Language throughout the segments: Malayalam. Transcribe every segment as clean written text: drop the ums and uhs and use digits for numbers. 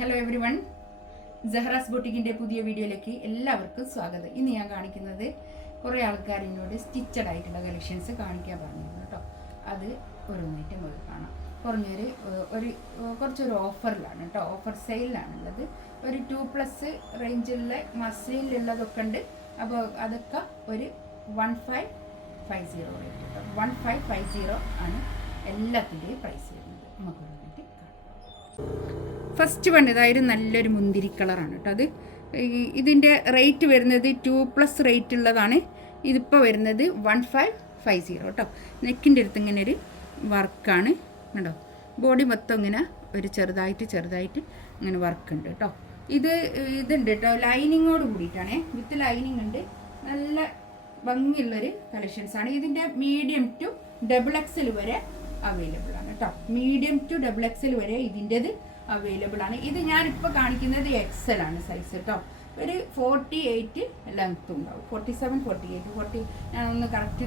ഹലോ എവ്രി വൺ, ജഹ്റാസ് ബൊട്ടിക്കിൻ്റെ പുതിയ വീഡിയോയിലേക്ക് എല്ലാവർക്കും സ്വാഗതം. ഇന്ന് ഞാൻ കാണിക്കുന്നത് കുറേ ആൾക്കാർ എന്നോട് സ്റ്റിച്ചഡ് ആയിട്ടുള്ള കളക്ഷൻസ് കാണിക്കാൻ പറഞ്ഞിരുന്നു കേട്ടോ. അത് ഓരോന്നായിട്ട് നമുക്ക് കാണാം. കുറച്ചൊരു ഓഫറിലാണ് കേട്ടോ, ഓഫർ സെയിലാണുള്ളത്. ഒരു 2+ റേഞ്ചിലുള്ള മസ്ലിനിലുള്ളതൊക്കെ ഉണ്ട്. അപ്പോൾ അതൊക്കെ ഒരു 1550 റേറ്റ് കേട്ടോ. 1550 ആണ് എല്ലാത്തിൻ്റെയും പ്രൈസ് വരുന്നത്. നമുക്ക് വേണ്ടിയിട്ട് ഫസ്റ്റ് വൺ ഇതായത് നല്ലൊരു മുന്തിരി കളറാണ് കേട്ടോ. അത് ഇതിൻ്റെ റേറ്റ് വരുന്നത് 2+ റേറ്റ് ഉള്ളതാണ്. ഇതിപ്പോൾ വരുന്നത് 1550 കേട്ടോ. നെക്കിൻ്റെ അടുത്ത് ഇങ്ങനെ ഒരു വർക്കാണ് കേട്ടോ. ബോഡി മൊത്തം ഇങ്ങനെ ഒരു ചെറുതായിട്ട് ഇങ്ങനെ വർക്ക് ഉണ്ട് കേട്ടോ. ഇതുണ്ട് കേട്ടോ, ലൈനിങ്ങോട് കൂടിയിട്ടാണ്, വിത്ത് ലൈനിങ് ഉണ്ട്. നല്ല ഭംഗിയുള്ളൊരു കളക്ഷൻസാണ്. ഇതിൻ്റെ മീഡിയം ടു XXL വരെ അവൈലബിൾ ആണ് കേട്ടോ. മീഡിയം ടു XXL വരെ ഇതിൻ്റെത് അവൈലബിൾ ആണ്. ഇത് ഞാനിപ്പോൾ കാണിക്കുന്നത് XL ആണ് സൈസ് കേട്ടോ. ഒരു 48 ലെങ്ത്തും ഉണ്ടാവും. 47, 48, 40 ഞാനൊന്ന് കറക്റ്റ്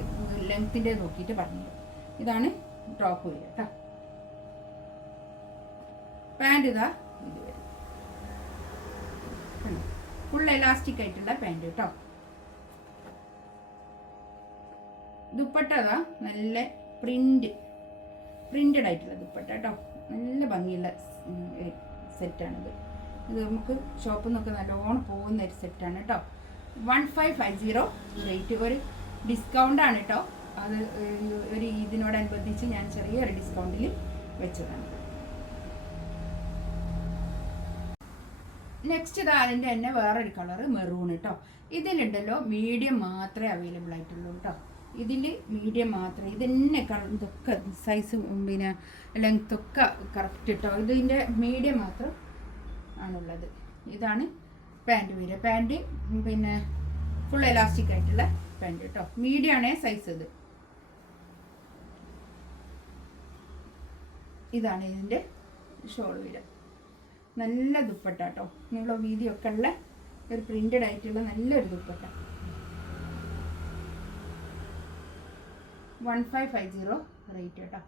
ലെങ്ത്തിൻ്റെ നോക്കിയിട്ട് പറഞ്ഞു. ഇതാണ് ടോപ്പ് വരിക കേട്ടോ. പാൻറ് ഇതാ ഇത് വരും, ഫുൾ എലാസ്റ്റിക് ആയിട്ടുള്ള പാൻറ് കേട്ടോ. ദുപ്പട്ട അതാ നല്ല പ്രിന്റഡ് ആയിട്ടുള്ള ദുപ്പട്ട കേട്ടോ. നല്ല ഭംഗിയുള്ള സെറ്റാണിത്. ഇത് നമുക്ക് ഷോപ്പിൽ നിന്നൊക്കെ നല്ലോണം പോകുന്ന ഒരു സെറ്റാണ് കേട്ടോ. 1550 റേറ്റ്. ഒരു ഡിസ്കൗണ്ടാണ് കേട്ടോ. അത് ഒരു ഇതിനോടനുബന്ധിച്ച് ഞാൻ ചെറിയൊരു ഡിസ്കൗണ്ടിൽ വെച്ചതാണ്. നെക്സ്റ്റ് ഇതാ അതിൻ്റെ തന്നെ വേറൊരു കളറ് മെറൂൺ കേട്ടോ. ഇതിലുണ്ടല്ലോ മീഡിയം മാത്രമേ അവൈലബിൾ ആയിട്ടുള്ളൂ കേട്ടോ. ഇതിൽ മീഡിയം മാത്രമേ, ഇതന്നെ ഇതൊക്കെ സൈസ് പിന്നെ ലെങ്ത്തൊക്കെ കറക്റ്റ് കേട്ടോ. ഇതിൻ്റെ മീഡിയം മാത്രം ആണുള്ളത്. ഇതാണ് പാൻറ് വരിക. പാൻറ് പിന്നെ ഫുൾ എലാസ്റ്റിക് ആയിട്ടുള്ള പാൻറ് കേട്ടോ. മീഡിയം ആണേ സൈസ്. ഇതാണ് ഇതിൻ്റെ ഷോൾ വരിക. നല്ല ദുപ്പട്ട കേട്ടോ. നിങ്ങളെ വീതിയൊക്കെ ഉള്ള ഒരു പ്രിന്റഡ് ആയിട്ടുള്ള നല്ലൊരു ദുപ്പട്ട. 1550 റേറ്റ് കേട്ടോ.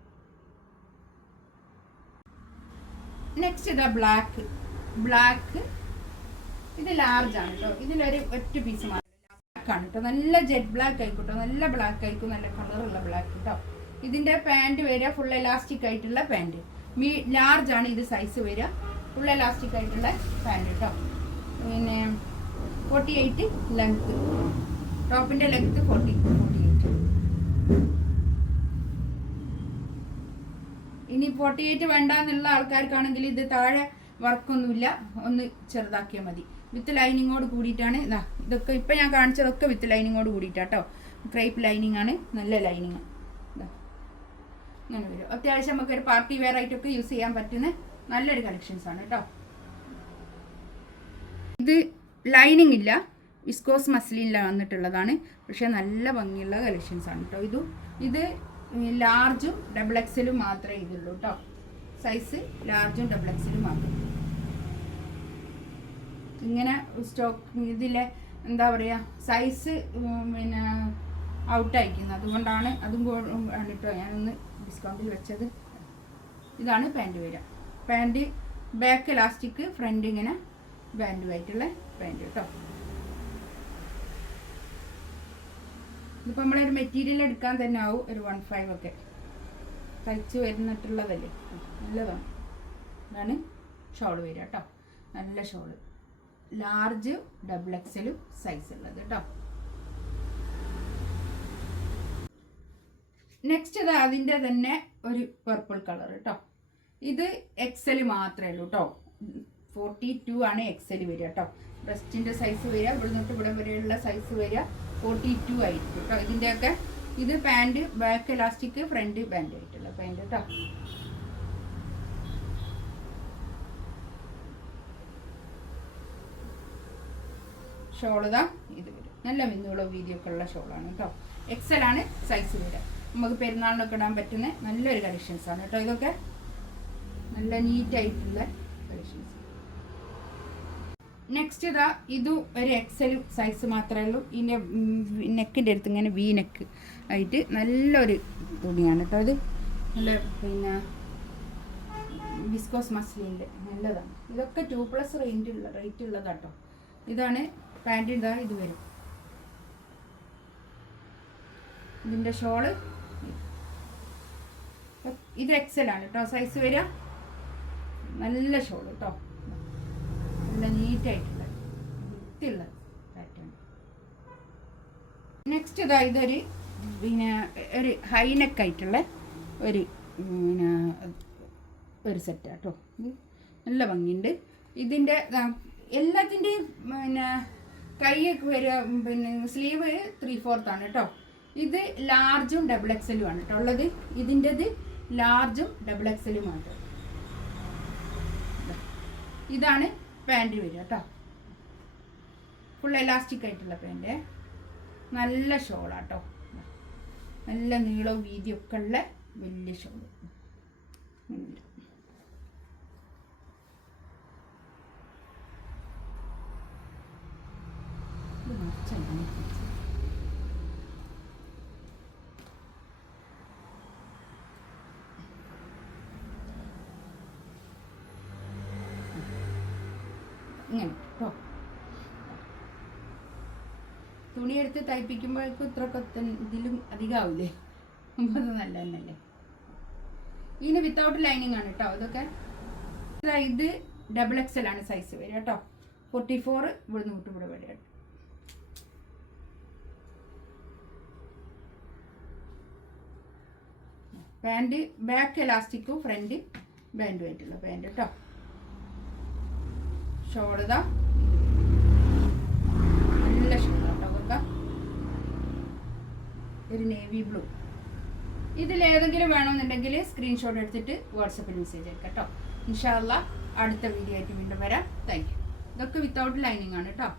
നെക്സ്റ്റ് ഇതാ ബ്ലാക്ക്. ഇത് ലാർജ് ആണ് കേട്ടോ. ഇതിലൊരു ഒറ്റ പീസ് ബ്ലാക്കാണ് കേട്ടോ. നല്ല ജെറ്റ് ബ്ലാക്ക് ആയിക്കോട്ടോ. നല്ല ബ്ലാക്ക് ആയിരിക്കും, നല്ല കളറുള്ള ബ്ലാക്ക് കേട്ടോ. ഇതിൻ്റെ പാൻറ് വരിക ഫുൾ എലാസ്റ്റിക് ആയിട്ടുള്ള പാൻറ്. ലാർജ് ആണ് ഇത് സൈസ് വരിക. ഫുൾ എലാസ്റ്റിക് ആയിട്ടുള്ള പാൻറ് കേട്ടോ. പിന്നെ 48 ലെങ്ത്ത്. ടോപ്പിൻ്റെ ലെങ്ത്ത് 48. ഇനി 48 വേണ്ടെന്നുള്ള ആൾക്കാർക്കാണെങ്കിൽ ഇത് താഴെ വർക്കൊന്നുമില്ല, ഒന്ന് ചെറുതാക്കിയാൽ മതി. വിത്ത് ലൈനിങ്ങോട് കൂടിയിട്ടാണ്. ഇതൊക്കെ ഇപ്പം ഞാൻ കാണിച്ചതൊക്കെ വിത്ത് ലൈനിങ്ങോട് കൂടിയിട്ടാട്ടോ. ക്രേപ്പ് ലൈനിങ് ആണ്, നല്ല ലൈനിങ്. അങ്ങനെ വരും. അത്യാവശ്യം നമുക്കൊരു പാർട്ടി വെയർ ആയിട്ടൊക്കെ യൂസ് ചെയ്യാൻ പറ്റുന്ന നല്ലൊരു കളക്ഷൻസ് ആണ് കേട്ടോ. ഇത് ലൈനിങ് ഇല്ല, വിസ്കോസ് മസ്ലിനിലാണ് വന്നിട്ടുള്ളതാണ്. പക്ഷെ നല്ല ഭംഗിയുള്ള കളക്ഷൻസ് ആണ് കേട്ടോ. ഇത് ലാർജും XXL മാത്രമേ ഇതുള്ളൂ കേട്ടോ. സൈസ് ലാർജും XXL മാത്രം. ഇങ്ങനെ സ്റ്റോക്ക് ഇതിലെ എന്താ പറയുക, സൈസ് പിന്നെ ഔട്ടായിരിക്കുന്നത്. അതുകൊണ്ടാണ് അതും കേട്ടോ ഞാനൊന്ന് ഡിസ്കൗണ്ടിൽ വെച്ചത്. ഇതാണ് പാൻറ് വരിക. പാൻറ് ബാക്ക് എലാസ്റ്റിക്, ഫ്രണ്ട് ഇങ്ങനെ ബാൻഡുമായിട്ടുള്ള പാൻറ് കേട്ടോ. ഇതിപ്പോൾ നമ്മളൊരു മെറ്റീരിയൽ എടുക്കാൻ തന്നെ ആവും ഒരു 15 ഒക്കെ. തയ്ച്ച് വരുന്നിട്ടുള്ളതല്ലേ, നല്ലതാണ്. ഇതാണ് ഷോൾ വരിക കേട്ടോ. നല്ല ഷോള്, ലാർജ് XXL സൈസ് ഉള്ളത് കേട്ടോ. നെക്സ്റ്റ് ഇത് അതിൻ്റെ തന്നെ ഒരു പർപ്പിൾ കളർ കേട്ടോ. ഇത് XL മാത്രമേ ഉള്ളൂ കേട്ടോ. 42 ആണ് XL വരിക കേട്ടോ. ബ്രസ്റ്റിൻ്റെ സൈസ് വരിക, ഇവിടെ നിന്നിട്ട് ഇവിടെ വരെയുള്ള സൈസ് വരിക 42 ആയിരിക്കും കേട്ടോ. ഇതിൻ്റെയൊക്കെ ഇത് pant back elastic, front band ആയിട്ടുള്ള പാൻറ് കേട്ടോ. ഷോളിതാ ഇത് വരും. നല്ല മിന്നുകളോ വീതിയൊക്കെ ഉള്ള ഷോളാണ് കേട്ടോ. XL ആണ് സൈസ് വരിക. നമുക്ക് പെരുന്നാളിനൊക്കെ ഇടാൻ പറ്റുന്ന നല്ലൊരു കളക്ഷൻസ് ആണ് കേട്ടോ. ഇതൊക്കെ നല്ല നീറ്റായിട്ടുള്ള കളക്ഷൻസ്. നെക്സ്റ്റ് ഇതാ ഇതും ഒരു XL സൈസ് മാത്രമേ ഉള്ളൂ. ഇതിൻ്റെ നെക്കിൻ്റെ അടുത്ത് ഇങ്ങനെ നെക്ക് ആയിട്ട് നല്ലൊരു തുണിയാണ് കേട്ടോ. ഇത് നല്ല പിന്നെ വിസ്കോസ് മസ്ലിനിൽ നല്ലതാണ്. ഇതൊക്കെ 2+ റേറ്റ് ഉള്ളതാട്ടോ. ഇതാണ് പാൻറ്. ഇതാ ഇത് വരും. ഇതിൻ്റെ ഷോള് ഇത് XL ആണ് കേട്ടോ സൈസ് വരിക. നല്ല ഷോള് കേട്ടോ, നല്ല നീറ്റായിട്ടുള്ള വൃത്തിയുള്ള പാറ്റേൺ. നെക്സ്റ്റ് ഇതാ ഇതൊരു പിന്നെ ഒരു ഹൈനെക്കായിട്ടുള്ള ഒരു പിന്നെ ഒരു സെറ്റാണ് കേട്ടോ. നല്ല ഭംഗിയുണ്ട്. ഇതിൻ്റെ എല്ലാത്തിൻ്റെയും പിന്നെ കൈയൊക്കെ വരിക പിന്നെ സ്ലീവ് 3/4 ആണ് കേട്ടോ. ഇത് ലാർജും XXL ആണ് കേട്ടോ ഉള്ളത്. ഇതിൻ്റെത് ലാർജും XXL ആണ് കേട്ടോ. ഇതാണ് പാൻറ് വരിക കേട്ടോ. ഫുൾ എലാസ്റ്റിക് ആയിട്ടുള്ള പാൻറ്. നല്ല ഷോളാട്ടോ, നല്ല നീളവും വീതിയൊക്കെ ഉള്ള വലിയ ഷോള്. ഇങ്ങനെ കേട്ടോ. തുണിയെടുത്ത് തയ്പ്പിക്കുമ്പോഴേക്കും ഇത്രയൊക്കെ ഇതിലും അധികമാവില്ലേ? അത് നല്ല തന്നെയല്ലേ. ഇതിന് വിത്തൗട്ട് ലൈനിങ് ആണ് കേട്ടോ ഇതൊക്കെ. ഇത് XXL ആണ് സൈസ് വരിക കേട്ടോ. 44 ഇവിടുന്ന് വിട്ട് ഇവിടെ വരിക. പാൻറ് ബാക്ക് എലാസ്റ്റിക്കും ഫ്രണ്ട് ബാൻഡും ആയിട്ടുള്ള പാൻറ് കേട്ടോ. ഷോളിതാ നല്ല ഷോളാട്ടോ കൊടുക്ക. ഒരു നേവി ബ്ലൂ. ഇതിലേതെങ്കിലും വേണമെന്നുണ്ടെങ്കിൽ സ്ക്രീൻഷോട്ട് എടുത്തിട്ട് വാട്സപ്പിൽ മെസ്സേജ് അയക്കാം കേട്ടോ. ഇൻഷാ അല്ലാഹ് അടുത്ത വീഡിയോ ആയിട്ട് വീണ്ടും വരാം. Thank you. ഇതൊക്കെ വിത്തൗട്ട് ലൈനിങ് ആണ് കേട്ടോ.